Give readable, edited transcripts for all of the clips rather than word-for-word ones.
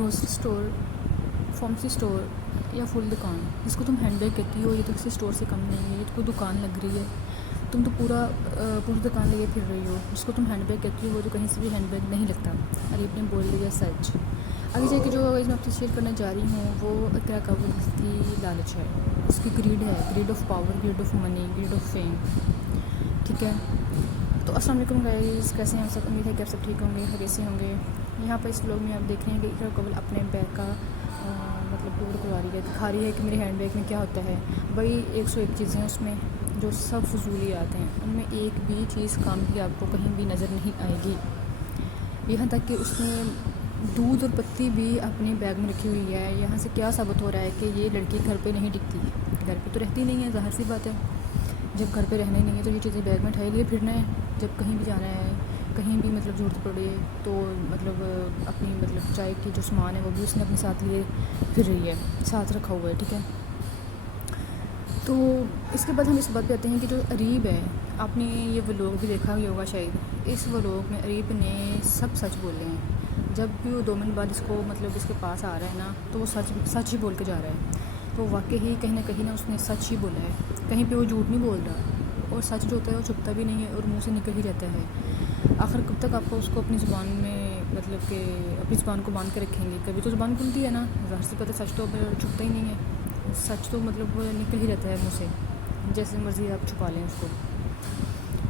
Grocery store, pharmacy store یا فل دکان جس کو تم ہینڈ بیگ کہتی ہو، یہ تو کسی اسٹور سے کم نہیں ہے، یہ تو کوئی دکان لگ رہی ہے، تم تو پوری دکان لیے پھر رہی ہو، جس کو تم ہینڈ بیگ کہتی ہو وہ تو کہیں سے بھی ہینڈ بیگ نہیں لگتا۔ اریب نے بول دیا سچ۔ آگے جا کے جو میں آپ سے شیئر کرنا چاہ رہی ہوں وہ اقرا کابل کی لالچ ہے، اس کی گریڈ ہے، greed of power, greed of money, greed of fame, ٹھیک ہے۔ تو السلام علیکم گائز، کیسے ہیں سب؟ امید ہے کہ آپ سب ٹھیک ہوں گے، خیریت سے ہوں گے۔ یہاں پر اس ولاگ میں آپ دیکھ رہے ہیں کہ اقرا کابل اپنے بیگ کا مطلب ٹور کروا رہی ہے، دکھا رہی ہے کہ میرے ہینڈ بیگ میں کیا ہوتا ہے۔ بھائی 101 چیزیں اس میں جو سب فضولیات ہیں، ان میں ایک بھی چیز کام کی آپ کو کہیں بھی نظر نہیں آئے گی۔ یہاں تک کہ اس نے دودھ اور پتی بھی اپنے بیگ میں رکھی ہوئی ہے۔ یہاں سے کیا ثابت ہو رہا ہے کہ یہ لڑکی گھر پہ نہیں ٹکتی، گھر پہ تو رہتی نہیں ہے، ظاہر سی بات ہے۔ جب گھر پہ رہنا ہی نہیں ہے تو یہ چیزیں بیگ میں اٹھائے لیے پھرنا ہے، جب کہیں بھی جانا ہے، کہیں بھی مطلب ضرورت پڑے تو مطلب اپنی مطلب چائے کی جو سامان ہے وہ بھی اس نے اپنے ساتھ لیے پھر رہی ہے، ساتھ رکھا ہوا ہے، ٹھیک ہے۔ تو اس کے بعد ہم اس بات پہ آتے ہیں کہ جو اریب ہے، آپ نے یہ ولاگ بھی دیکھا ہی ہوگا شاید، اس ولاگ میں اریب نے سب سچ بولے ہیں۔ جب بھی وہ 2 منٹ بعد اس کو مطلب اس کے پاس آ رہا ہے نا تو وہ سچ ہی بول کے جا رہا ہے، تو واقعی کہیں نہ کہیں نا اس نے سچ ہی بولا ہے، کہیں پہ وہ جھوٹ نہیں بول رہا، اور سچ جو ہوتا ہے وہ چھپتا بھی نہیں ہے اور منہ سے نکل ہی جاتا ہے۔ آخر کب تک آپ کو اس کو اپنی زبان میں مطلب کہ اپنی زبان کو باندھ کے رکھیں گے؟ کبھی تو زبان کھلتی ہے نا، ظاہر سی بات ہے، سچ تو چھپتا ہی نہیں ہے، سچ تو مطلب نکل ہی رہتا ہے منہ سے، جیسے مرضی آپ چھپا لیں اس کو۔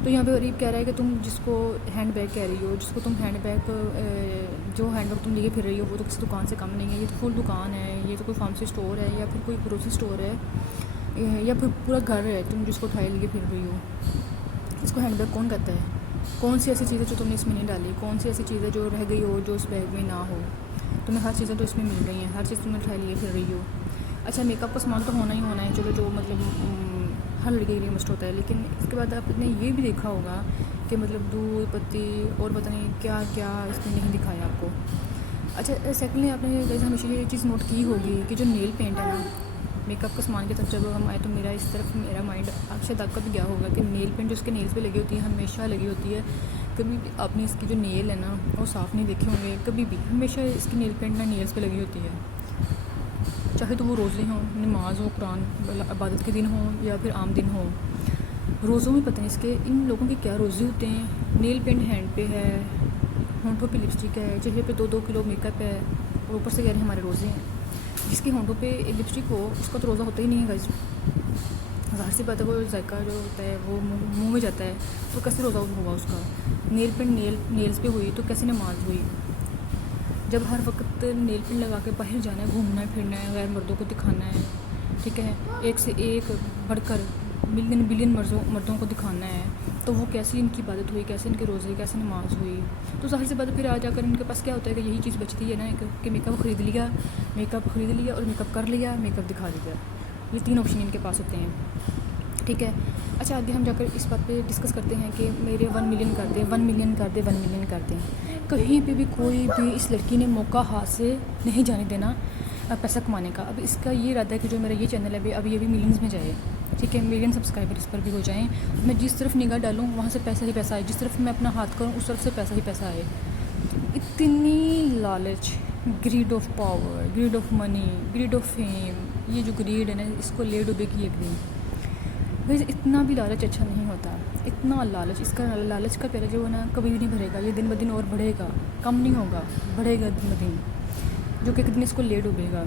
تو یہاں پہ اریب کہہ رہا ہے کہ تم جس کو ہینڈ بیگ کہہ رہی ہو، جس کو تم ہینڈ بیگ جو ہینڈ بیگ تم لیے پھر رہی ہو وہ تو کسی دکان سے کم نہیں ہے، یہ تو فل دکان ہے، یہ تو کوئی فارمیسی اسٹور ہے یا پھر کوئی گروسری اسٹور ہے یا پھر پورا گھر ہے تم جس کو اٹھائے لیے پھر رہی ہو۔ اس کو ہینڈ بیگ کون کہتا ہے؟ کون سی ایسی چیز ہے جو تم نے اس میں نہیں ڈالی؟ کون سی ایسی چیز ہے جو رہ گئی ہو جو اس بیگ میں نہ ہو؟ تمہیں ہر چیزیں تو اس میں مل رہی ہیں، ہر چیز تم نے اٹھائے لیے پھر رہی ہو۔ اچھا میک اپ کا سامان تو ہونا ہی ہونا ہے، چلو جو مطلب ہر لڑکے کے لیے مسٹ ہوتا ہے، لیکن اس کے بعد آپ نے یہ بھی دیکھا ہوگا کہ مطلب دودھ پتی اور پتہ نہیں کیا کیا اس نے نہیں دکھایا آپ کو۔ اچھا سیکنڈلی آپ نے ویسے ہمیشہ یہ چیز نوٹ کی ہوگی کہ جو نیل پینٹ ہے نا، میک اپ کا سامان کی طرف جب ہم آئے تو میرا اس طرف میرا مائنڈ شاید آپ کا بھی گیا ہوگا کہ نیل پینٹ جو اس کے نیلز پہ لگی ہوتی ہے ہمیشہ لگی ہوتی ہے، کبھی بھی آپ نے اس کی جو نیل ہے نا وہ صاف نہیں دیکھے ہوں گے کبھی بھی، ہمیشہ اس کی نیل پینٹ نا نیلز پہ لگی ہوتی ہے، چاہے تو وہ روزے ہوں، نماز ہو، قرآن عبادت کے دن ہوں یا پھر عام دن ہوں۔ روزوں میں پتہ نہیں اس کے ان لوگوں کے کیا روزے ہوتے ہیں، نیل پینٹ ہینڈ پہ ہے، ہونٹوں پہ لپسٹک ہے، چہرے پہ 2 کلو میک اپ ہے، اور اوپر سے کہہ رہے ہیں ہمارے روزے ہیں۔ جس کے ہونٹوں پہ لپسٹک ہو اس کا تو روزہ ہوتا ہی نہیں ہے گائز، ظاہر سی بات ہے، وہ ذائقہ جو ہوتا ہے وہ منہ میں جاتا ہے، تو کیسے روزہ ہوا اس کا؟ نیل پینٹ نیلز پہ ہوئی تو کیسے نماز ہوئی؟ جب ہر وقت نیل پینٹ لگا کے باہر جانا ہے، گھومنا ہے پھرنا ہے، غیر مردوں کو دکھانا ہے، ٹھیک ہے، ایک سے ایک بڑھ کر بلین مردوں کو دکھانا ہے، تو وہ کیسی ان کی عبادت ہوئی، کیسے ان کے روزے، کیسے نماز ہوئی؟ تو ظاہر سی بات ہے پھر آ جا کر ان کے پاس کیا ہوتا ہے کہ یہی چیز بچتی ہے نا کہ میک اپ خرید لیا اور میک اپ کر لیا، میک اپ دکھا دیا، یہ 3 آپشن ان کے پاس ہوتے ہیں، ٹھیک ہے۔ اچھا آگے ہم جا کر اس بات پہ ڈسکس کرتے ہیں کہ میرے 1 ملین کر دیں، 1 ملین کر دیں، 1 ملین کر دیں۔ کہیں پہ بھی کوئی بھی اس لڑکی نے موقع ہاتھ سے نہیں جانے دینا پیسہ کمانے کا۔ اب اس کا یہ ارادہ ہے کہ جو میرا یہ چینل ہے اب یہ بھی ملینز میں جائے، ٹھیک ہے، ملین سبسکرائبر اس پر بھی ہو جائیں، میں جس طرف نگاہ ڈالوں وہاں سے پیسہ ہی پیسہ آئے، جس طرف میں اپنا ہاتھ کروں اس طرف سے پیسہ ہی پیسہ آئے۔ اتنی لالچ، greed of power, greed of money, greed of fame, یہ جو گریڈ ہے نا اس کو لے ڈوبے کی ایک دن۔ ویسے اتنا بھی لالچ اچھا نہیں ہوتا، اتنا لالچ، اس کا لالچ کا پیرا جو ہے نا کبھی بھی نہیں بھرے گا، یہ دن بدن اور بڑھے گا، کم نہیں ہوگا، بڑھے گا دن بدن، جو کہ ایک دن اس کو لے ڈوبے گا،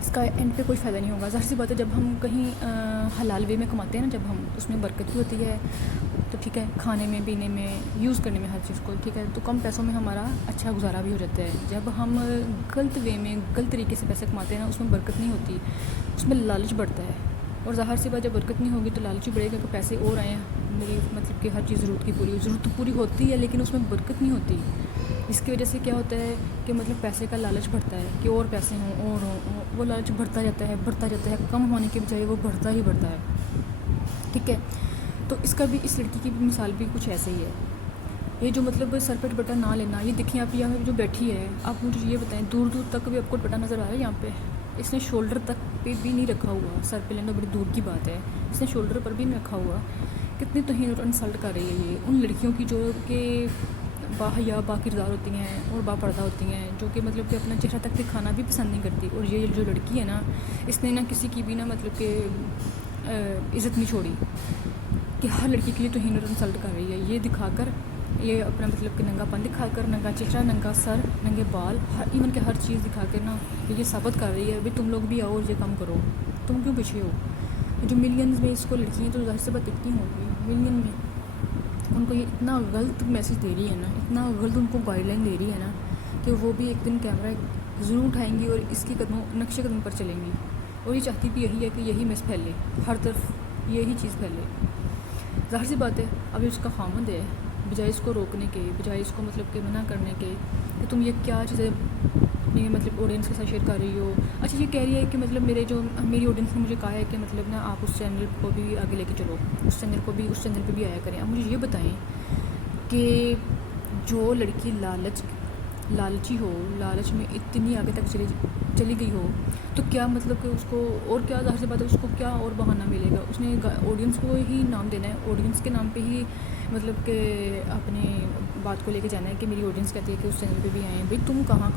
اس کا اینڈ پہ کوئی فائدہ نہیں ہوگا۔ ظاہر سی بات ہے جب ہم کہیں حلال وے میں کماتے ہیں نا، جب ہم اس میں برکت بھی ہوتی ہے، تو ٹھیک ہے، کھانے میں پینے میں یوز کرنے میں ہر چیز کو، ٹھیک ہے، تو کم پیسوں میں ہمارا اچھا گزارا بھی ہو جاتا ہے۔ جب ہم غلط وے میں غلط طریقے سے پیسے کماتے ہیں نا اس میں برکت نہیں ہوتی، اس میں لالچ بڑھتا ہے، اور ظاہر سی بات جب برکت نہیں ہوگی تو لالچ ہی بڑھے گا کہ پیسے اور آئیں، میری مطلب کہ ہر چیز ضرورت تو پوری ہوتی ہے لیکن اس میں برکت نہیں ہوتی، اس کی وجہ سے کیا ہوتا ہے کہ مطلب پیسے کا لالچ بڑھتا ہے کہ اور پیسے ہوں اور ہوں، وہ لالچ بڑھتا جاتا ہے، کم ہونے کے بجائے وہ بڑھتا ہی بڑھتا ہے، ٹھیک ہے۔ تو اس کا بھی اس لڑکی کی مثال بھی کچھ ایسے ہی ہے، یہ جو مطلب سر پہ دوپٹہ نہ لینا، یہ دیکھیں آپ یہاں جو بیٹھی ہے، آپ مجھے یہ بتائیں دور دور تک بھی آپ کو دوپٹہ نظر آ رہا ہے؟ یہاں پہ اس نے شولڈر تک پہ بھی نہیں رکھا ہوا، سر پہ لینا بڑی دور کی بات ہے، اس نے شولڈر پر بھی نہیں رکھا ہوا، کتنی توہین اور انسلٹ کر رہی ہے یہ ان لڑکیوں کی جو کہ باحیا با کردار ہوتی ہیں اور با پردہ ہوتی ہیں، جو کہ مطلب کہ اپنا چہرہ تک دکھانا بھی پسند نہیں کرتی. اور یہ جو لڑکی ہے نا، اس نے نہ کسی کی بھی نا مطلب کہ عزت نہیں چھوڑی، کہ ہر لڑکی کے لیے توہین اور انسلٹ کر رہی ہے. یہ دکھا کر، یہ اپنا مطلب کہ ننگا پن دکھا کر، ننگا چہرہ، ننگا سر، ننگے بال، ایون کہ ہر چیز دکھا کے نا یہ ثابت کر رہی ہے بھائی تم لوگ بھی آؤ اور یہ کام کرو، تم کیوں پیچھے ہو. جو ملینز میں اس کو لڑکیاں تو ظاہر سی بات دکھتی ہوں گی، ملین میں ان کو یہ اتنا غلط میسج دے رہی ہے نا، اتنا غلط ان کو گائیڈ لائن دے رہی ہے نا، کہ وہ بھی ایک دن کیمرہ ضرور اٹھائیں گی اور اس کے نقش قدم پر چلیں گی. اور یہ چاہتی بھی یہی ہے کہ یہی میس پھیلے، ہر طرف یہی چیز پھیلے. ظاہر سی بات ہے ابھی اس کا خامند ہے، بجائے اس کو روکنے کے، بجائے اس کو مطلب کہ منع کرنے کے کہ تم یہ کیا چیزیں اپنی مطلب آڈینس کے ساتھ شیئر کر رہی ہو. اچھا یہ کہہ رہی ہے کہ مطلب میری آڈینس نے مجھے کہا ہے کہ مطلب نا آپ اس چینل کو بھی آگے لے کے چلو، اس چینل پہ بھی آیا کریں. اب مجھے یہ بتائیں کہ جو لڑکی لالچی ہو، لالچ میں اتنی آگے تک چلی گئی ہو، تو کیا مطلب کہ اس کو اور کیا، ظاہر سی بات ہے اس کو کیا اور بہانہ ملے گا. اس نے آڈینس کو ہی نام دینا ہے، آڈینس کے نام پہ ہی مطلب کہ اپنی بات کو لے کے جانا ہے کہ میری آڈینس کہتی ہے کہ اس چینل پہ بھی آئیں. بھائی تم کہاں